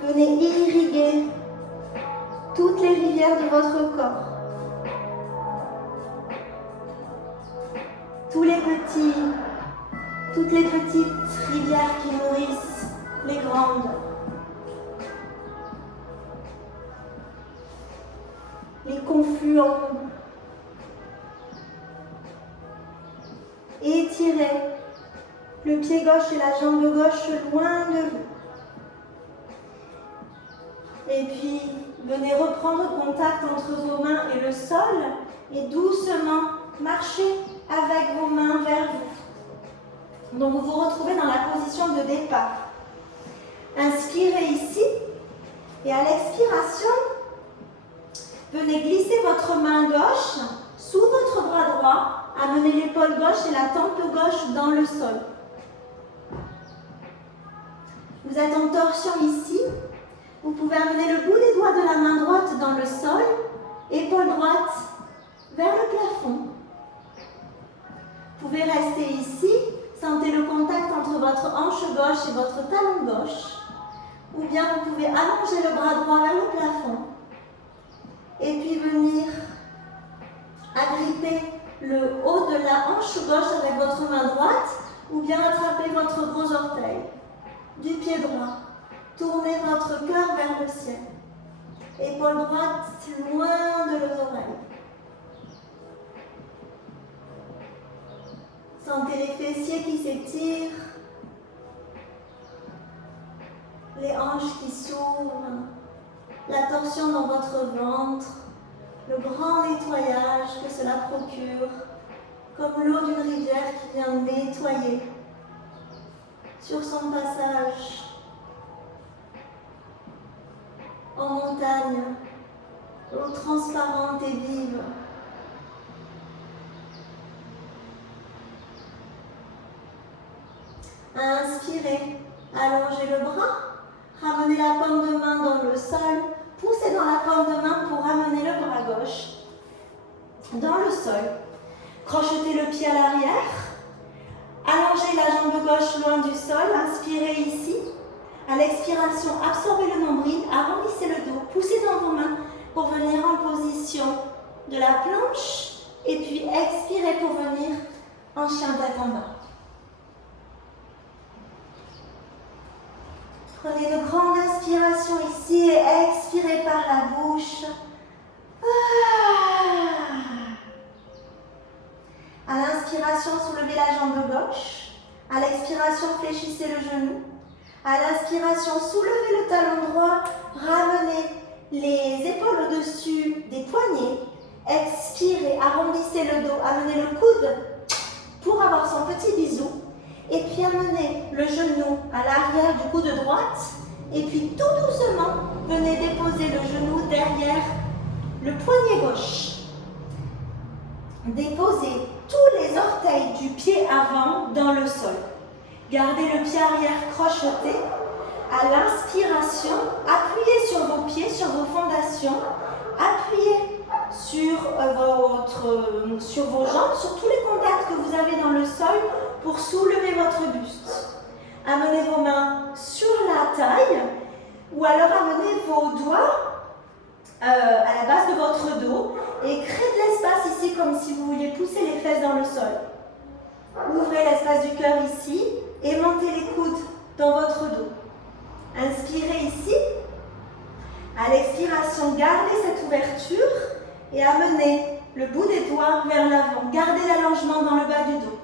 Venez irriguer toutes les rivières de votre corps. Toutes les petites rivières qui nourrissent les grandes. Les confluents. Et étirez le pied gauche et la jambe gauche loin de vous. Et puis, venez reprendre contact entre vos mains et le sol et doucement marchez avec vos mains vers vous. Donc, vous vous retrouvez dans la position de départ. Inspirez ici et à l'expiration, venez glisser votre main gauche sous votre bras droit, amenez l'épaule gauche et la tempe gauche dans le sol. Vous êtes en torsion ici. Vous pouvez amener le bout des doigts de la main droite dans le sol, épaule droite vers le plafond. Vous pouvez rester ici, sentez le contact entre votre hanche gauche et votre talon gauche. Ou bien vous pouvez allonger le bras droit vers le plafond. Et puis venir agripper le haut de la hanche gauche avec votre main droite, ou bien attraper votre gros orteil du pied droit. Tournez votre cœur vers le ciel. Épaule droite loin de vos oreilles. Sentez les fessiers qui s'étirent. Les hanches qui s'ouvrent. La torsion dans votre ventre. Le grand nettoyage que cela procure. Comme l'eau d'une rivière qui vient nettoyer sur son passage. En montagne, l'eau transparente et vive. Inspirez, allongez le bras, ramenez la paume de main dans le sol, poussez dans la paume de main pour ramener le bras gauche dans le sol. Crochetez le pied à l'arrière, allongez la jambe gauche loin du sol, inspirez ici. À l'expiration, absorbez le nombril, arrondissez le dos, poussez dans vos mains pour venir en position de la planche et puis expirez pour venir en chien tête en bas. Prenez une grande inspiration ici et expirez par la bouche. À l'inspiration, soulevez la jambe gauche. À l'expiration, fléchissez le genou. À l'inspiration, soulevez le talon droit, ramenez les épaules au-dessus des poignets. Expirez, arrondissez le dos, amenez le coude pour avoir son petit bisou. Et puis amenez le genou à l'arrière du coude droite. Et puis tout doucement, venez déposer le genou derrière le poignet gauche. Déposez tous les orteils du pied avant dans le sol. Gardez le pied arrière crocheté. À l'inspiration, appuyez sur vos pieds, sur vos fondations. Appuyez sur vos jambes, sur tous les contacts que vous avez dans le sol pour soulever votre buste. Amenez vos mains sur la taille ou alors amenez vos doigts à la base de votre dos et créez de l'espace ici comme si vous vouliez pousser les fesses dans le sol. Ouvrez l'espace du cœur ici et montez les coudes dans votre dos. Inspirez ici. À l'expiration, gardez cette ouverture et amenez le bout des doigts vers l'avant. Gardez l'allongement dans le bas du dos.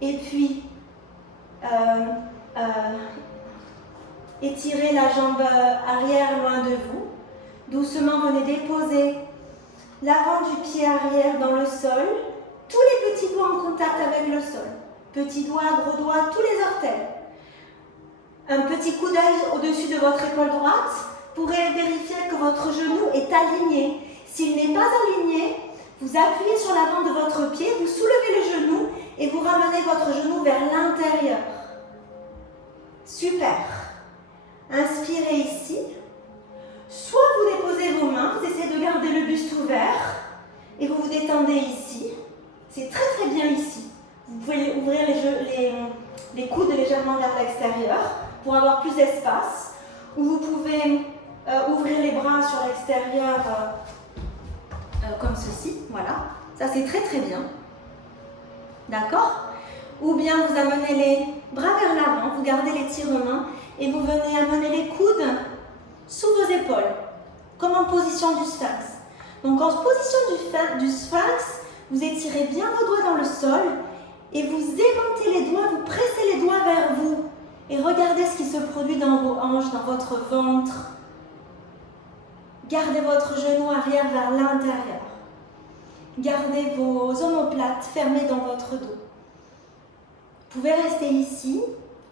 Et puis, étirez la jambe arrière loin de vous. Doucement, venez déposer l'avant du pied arrière dans le sol. Tous les petits doigts en contact avec le sol. Petits doigts, gros doigts, tous les orteils. Un petit coup d'œil au-dessus de votre épaule droite. pourrez vérifier que votre genou est aligné. S'il n'est pas aligné, vous appuyez sur l'avant de votre pied, vous soulevez le genou et vous ramenez votre genou vers l'intérieur. Super. Inspirez ici. Soit vous déposez vos mains, vous essayez de garder le buste ouvert et vous vous détendez ici. C'est très très bien ici. Vous pouvez ouvrir les coudes légèrement vers l'extérieur pour avoir plus d'espace. Ou vous pouvez ouvrir les bras sur l'extérieur comme ceci. Voilà. Ça c'est très très bien. D'accord? Ou bien vous amenez les bras vers l'avant, vous gardez les tire-mains et vous venez amener les coudes sous vos épaules, comme en position du sphinx. Donc en position du sphinx, vous étirez bien vos doigts dans le sol et vous aimantez les doigts, vous pressez les doigts vers vous et regardez ce qui se produit dans vos hanches, dans votre ventre. Gardez votre genou arrière vers l'intérieur. Gardez vos omoplates fermées dans votre dos. Vous pouvez rester ici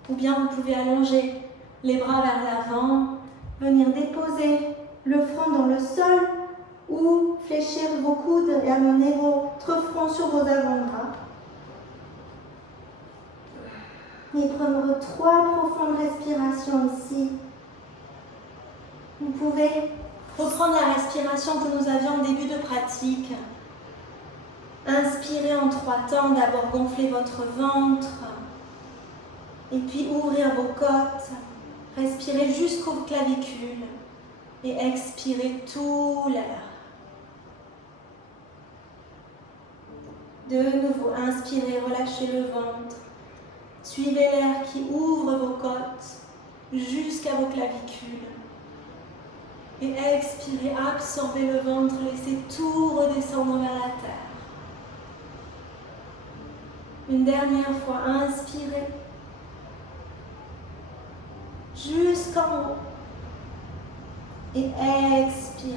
ou bien vous pouvez allonger les bras vers l'avant, venir déposer le front dans le sol ou fléchir vos coudes et amener votre front sur vos avant-bras. Et prendre 3 profondes respirations ici. Vous pouvez reprendre la respiration que nous avions au début de pratique. Inspirez en 3 temps, d'abord gonflez votre ventre et puis ouvrir vos côtes. Respirez jusqu'aux clavicules et expirez tout l'air. De nouveau, inspirez, relâchez le ventre. Suivez l'air qui ouvre vos côtes jusqu'à vos clavicules. Et expirez, absorbez le ventre, laissez tout redescendre vers la terre. Une dernière fois, inspirez jusqu'en haut et expirez.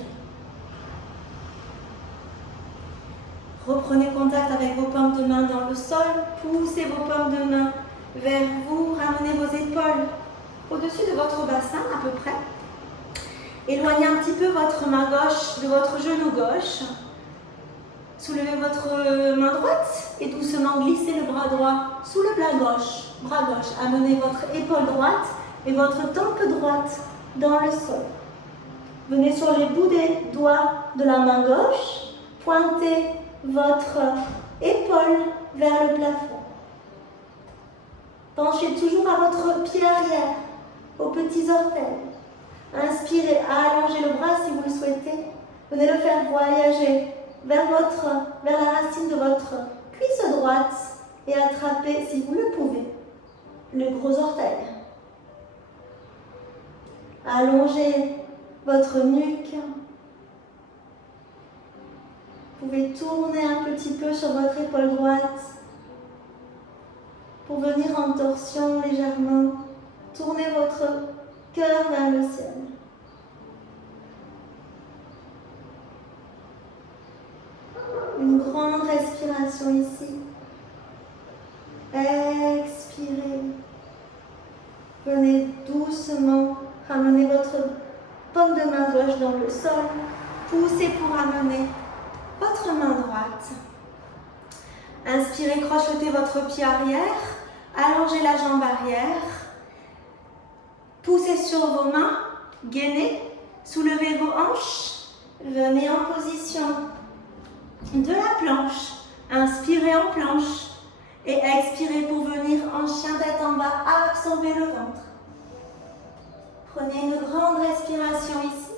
Reprenez contact avec vos paumes de main dans le sol, poussez vos paumes de main vers vous, ramenez vos épaules au-dessus de votre bassin à peu près. Éloignez un petit peu votre main gauche de votre genou gauche. Soulevez votre main droite et doucement glissez le bras droit sous le bras gauche. Amenez votre épaule droite et votre tempe droite dans le sol. Venez sur les bouts des doigts de la main gauche, pointez votre épaule vers le plafond. Penchez toujours à votre pied arrière, aux petits orteils. Inspirez, allongez le bras si vous le souhaitez. Venez le faire voyager vers la racine de votre cuisse droite et attrapez, si vous le pouvez, le gros orteil. Allongez votre nuque. Vous pouvez tourner un petit peu sur votre épaule droite pour venir en torsion légèrement. Tournez votre cœur vers le ciel. Une grande respiration ici. Expirez. Venez doucement ramener votre paume de main gauche dans le sol. Poussez pour amener votre main droite. Inspirez, crochetez votre pied arrière. Allongez la jambe arrière. Poussez sur vos mains. Gainez. Soulevez vos hanches. Venez en position de la planche. Inspirez en planche. Et expirez pour venir en chien tête en bas. Absorbez le ventre. Prenez une grande respiration ici.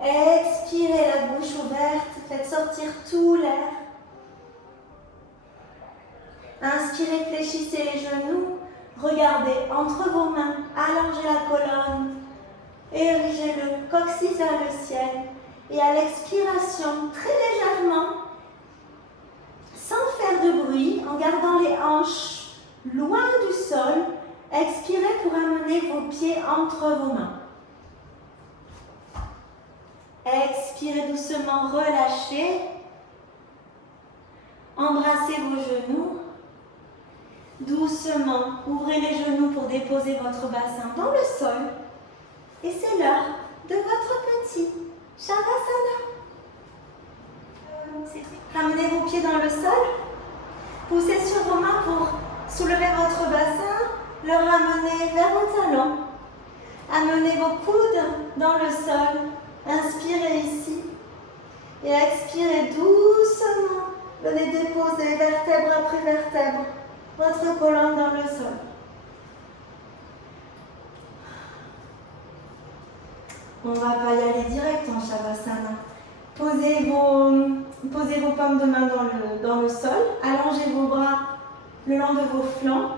Expirez la bouche ouverte. Faites sortir tout l'air. Inspirez, fléchissez les genoux. Regardez entre vos mains. Allongez la colonne. Érigez le coccyx vers le ciel. Et à l'expiration, très légèrement, sans faire de bruit, en gardant les hanches loin du sol, expirez pour amener vos pieds entre vos mains. Expirez doucement, relâchez. Embrassez vos genoux. Doucement, ouvrez les genoux pour déposer votre bassin dans le sol. Et c'est l'heure de votre petit Shavasana. Ramenez vos pieds dans le sol. Poussez sur vos mains pour soulever votre bassin, le ramener vers vos talons. Amenez vos coudes dans le sol. Inspirez ici. Et expirez doucement. Venez déposer vertèbre après vertèbre votre colonne dans le sol. On ne va pas y aller direct en Shavasana. Posez vos paumes de main dans le sol. Allongez vos bras le long de vos flancs.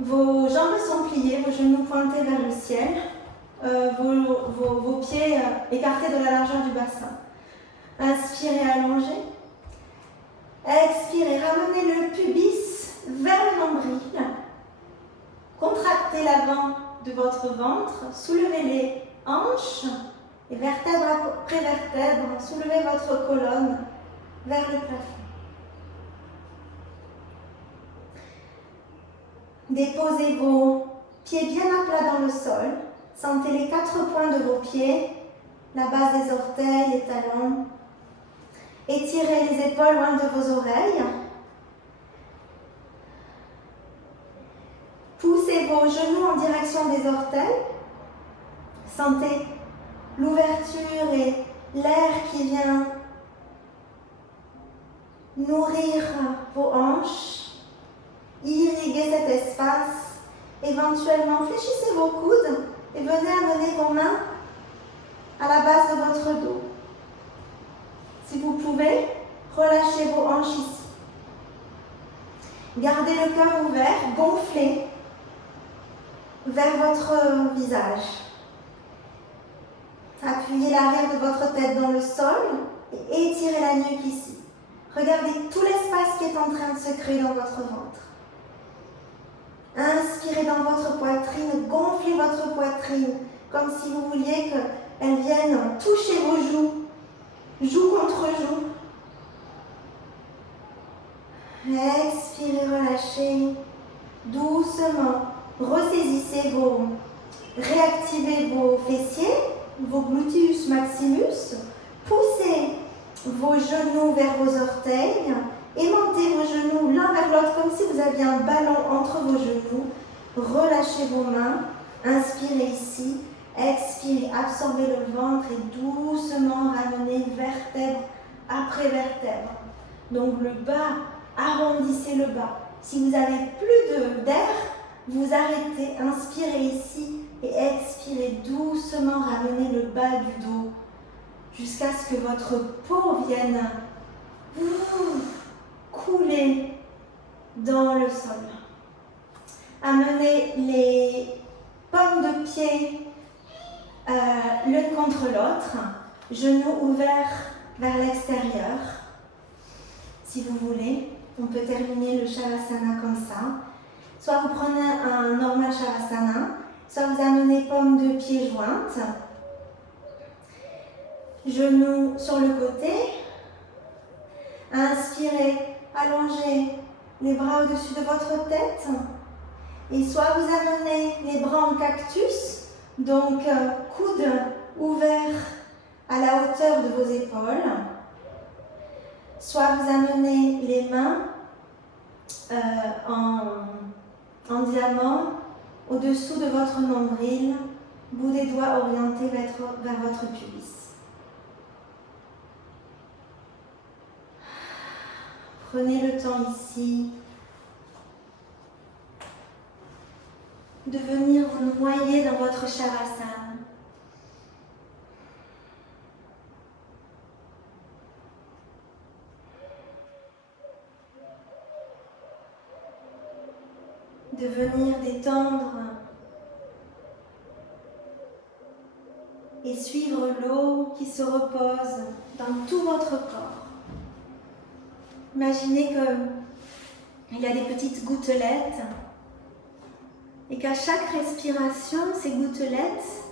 Vos jambes sont pliées, vos genoux pointés vers le ciel. Vos pieds écartés de la largeur du bassin. Inspirez, allongez. Expirez, ramenez le pubis vers le nombril. Contractez l'avant de votre ventre. Soulevez les hanches. Et vertèbre après vertèbre, soulevez votre colonne vers le plafond. Déposez vos pieds bien à plat dans le sol. Sentez les 4 points de vos pieds, la base des orteils, les talons. Étirez les épaules loin de vos oreilles. Poussez vos genoux en direction des orteils. Sentez l'ouverture et l'air qui vient nourrir vos hanches, irriguer cet espace. Éventuellement, fléchissez vos coudes et venez amener vos mains à la base de votre dos. Si vous pouvez, relâchez vos hanches ici. Gardez le cœur ouvert, gonflé vers votre visage. Appuyez l'arrière de votre tête dans le sol et étirez la nuque ici. Regardez tout l'espace qui est en train de se créer dans votre ventre. Inspirez dans votre poitrine, gonflez votre poitrine comme si vous vouliez qu'elle vienne toucher vos joues, joue contre joue. Expirez, relâchez doucement. Réactivez vos fessiers, vos gluteus maximus. Poussez vos genoux vers vos orteils. Aimantez vos genoux l'un vers l'autre comme si vous aviez un ballon entre vos genoux. Relâchez vos mains. Inspirez ici. Expirez, absorbez le ventre et doucement ramenez vertèbre après vertèbre. Donc le bas, arrondissez le bas. Si vous n'avez plus d'air, vous arrêtez, inspirez ici et expirez doucement, ramenez le bas du dos jusqu'à ce que votre peau vienne couler dans le sol. Amenez les paumes de pied l'une contre l'autre, genoux ouverts vers l'extérieur. Si vous voulez, on peut terminer le Shavasana comme ça. Soit vous prenez un normal Shavasana, soit vous amenez paumes de pied jointes, genoux sur le côté. Inspirez, allongez les bras au-dessus de votre tête. Et soit vous amenez les bras en cactus, donc coudes ouverts à la hauteur de vos épaules. Soit vous amenez les mains en diamant au-dessous de votre nombril, bout des doigts orientés vers votre pubis. Prenez le temps ici de venir vous noyer dans votre Shavasana. De venir détendre et suivre l'eau qui se repose dans tout votre corps. Imaginez qu'il y a des petites gouttelettes et qu'à chaque respiration, ces gouttelettes,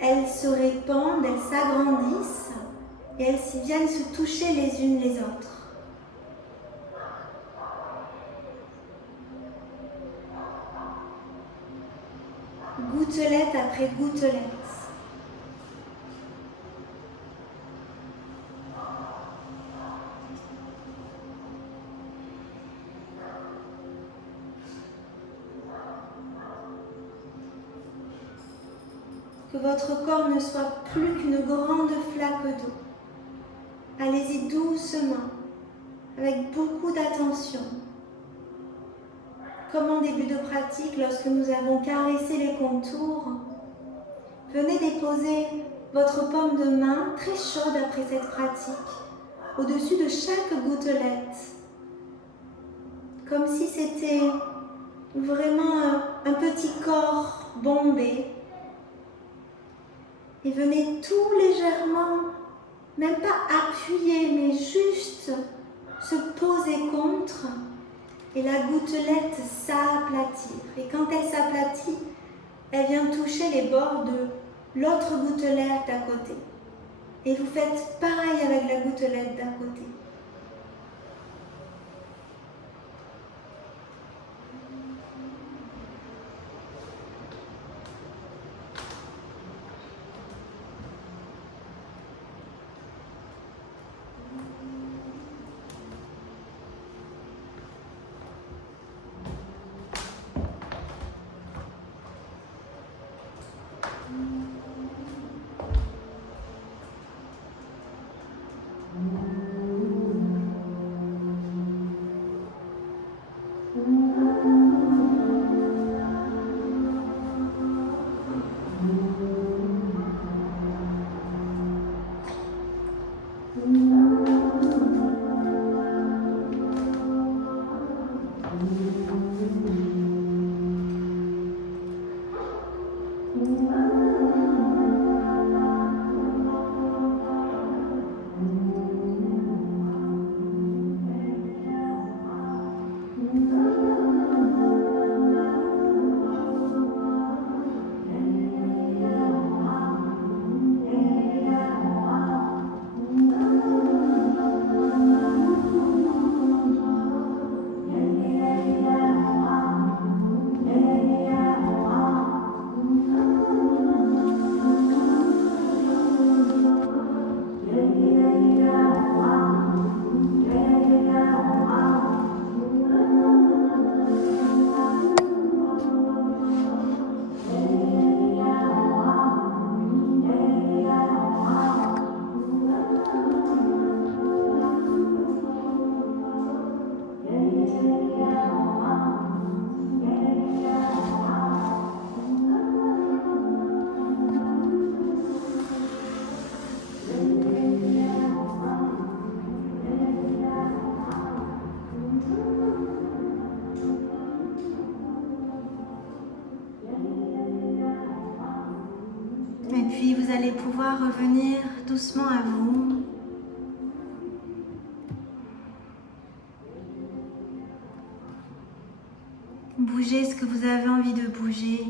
elles se répandent, elles s'agrandissent et elles viennent se toucher les unes les autres. gouttelette après gouttelette. Que votre corps ne soit plus qu'une grande flaque d'eau. Allez-y doucement, avec beaucoup d'attention. Comme en début de pratique, lorsque nous avons caressé les contours, venez déposer votre paume de main très chaude après cette pratique, au-dessus de chaque gouttelette, comme si c'était vraiment un petit corps bombé. Et venez tout légèrement, même pas appuyer, mais juste se poser contre, et la gouttelette s'aplatir. Et quand elle s'aplatit, elle vient toucher les bords de l'autre gouttelette d'à côté. Et vous faites pareil avec la gouttelette d'à côté. Et puis vous allez pouvoir revenir doucement à vous. Bougez ce que vous avez envie de bouger,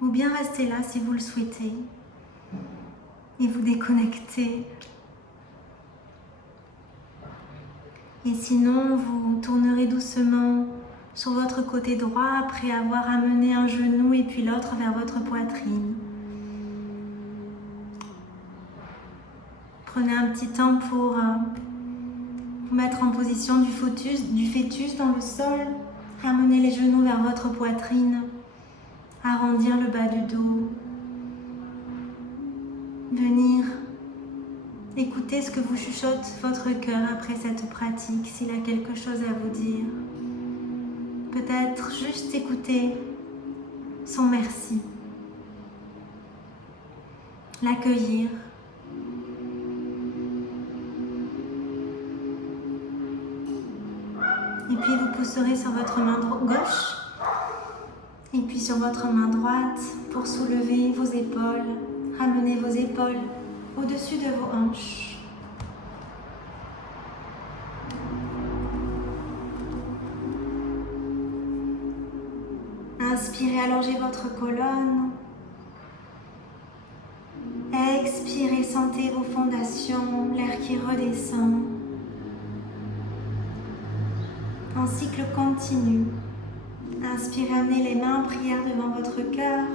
ou bien restez là si vous le souhaitez, et vous déconnecter. Et sinon, vous tournerez doucement sur votre côté droit après avoir amené un genou et puis l'autre vers votre poitrine. Prenez un petit temps pour vous mettre en position du fœtus dans le sol. Ramenez les genoux vers votre poitrine. Arrondir le bas du dos. Venir écouter ce que vous chuchote votre cœur après cette pratique, s'il a quelque chose à vous dire. Peut-être juste écouter son merci. L'accueillir. Et puis vous pousserez sur votre main gauche et puis sur votre main droite pour soulever vos épaules. Ramenez vos épaules au-dessus de vos hanches. Inspirez, allongez votre colonne. Expirez, sentez vos fondations, l'air qui redescend. En cycle continu. Inspirez, amenez les mains en prière devant votre cœur.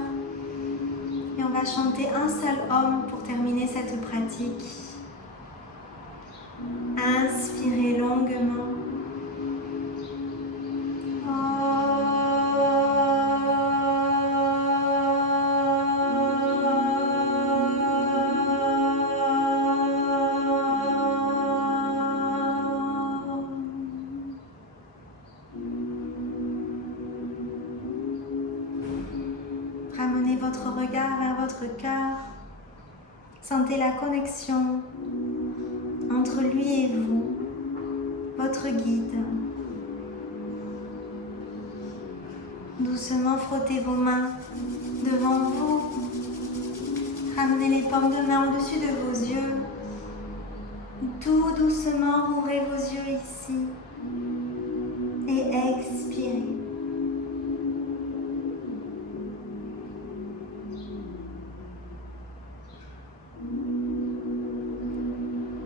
va chanter un seul homme pour terminer cette pratique. Inspirez longuement. Ramenez votre regard vers votre cœur. Sentez la connexion entre lui et vous, votre guide. Doucement frottez vos mains devant vous. Ramenez les paumes de main au-dessus de vos yeux. Tout doucement, ouvrez vos yeux ici et expirez.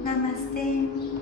Namasté.